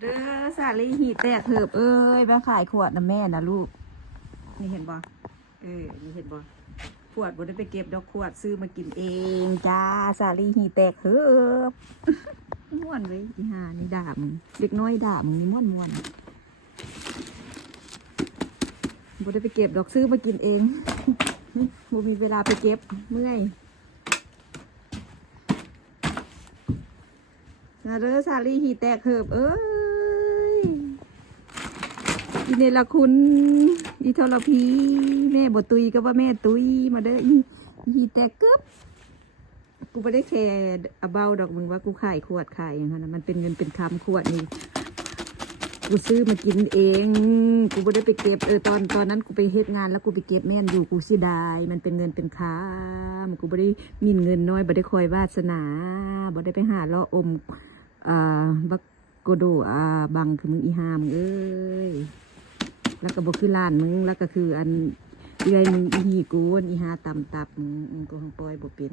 เด้อสาลีหีแตกเหิบเอ้ยมาขายขวดนะแม่นะลูกนี่เห็นบ่นี่เห็นบ่ขวดบ่ได้ไปเก็บดอกขวดซื้อมากินเองจ้าสาลีหีแตกเหิบม่วนเลยอีห่านี่ด่ามึงเด็กน้อยด่ามึงม่วนบ่ได้ไปเก็บดอกซื้อมากินเองบ่มีเวลาไปเก็บเมื่อยนะเด้อสาลีหีแตกเหิบเอ้ยอีเนรคุณอีทรพีแม่บ่ตุยก็ว่าแม่ตุยมาเด้ออีหีแตกกึบกูไม่ได้แคร์เบาดอกมึงว่ากูขายขวดขายอย่างนั้นมันเป็นเงินเป็นคำขวดนี่กูซื้อมากินเองกูไม่ได้ไปเก็บตอนนั้นกูไปเฮ็ดงานแล้วกูไปเก็บแม่นอยู่กูเสียดายมันเป็นเงินเป็นค้ามกูไม่ได้มีเงินน้อยไม่ได้คอยวาสนาไม่ได้ไปหาล่ออมบักโกโดบังคือมึงอีหามเอ้ยแล้วก็บอกคือล้านมึงแล้วก็คืออันเอื้อยมึงอีหีกูอีหาตำตับมึงกูของปอยบ่เป็น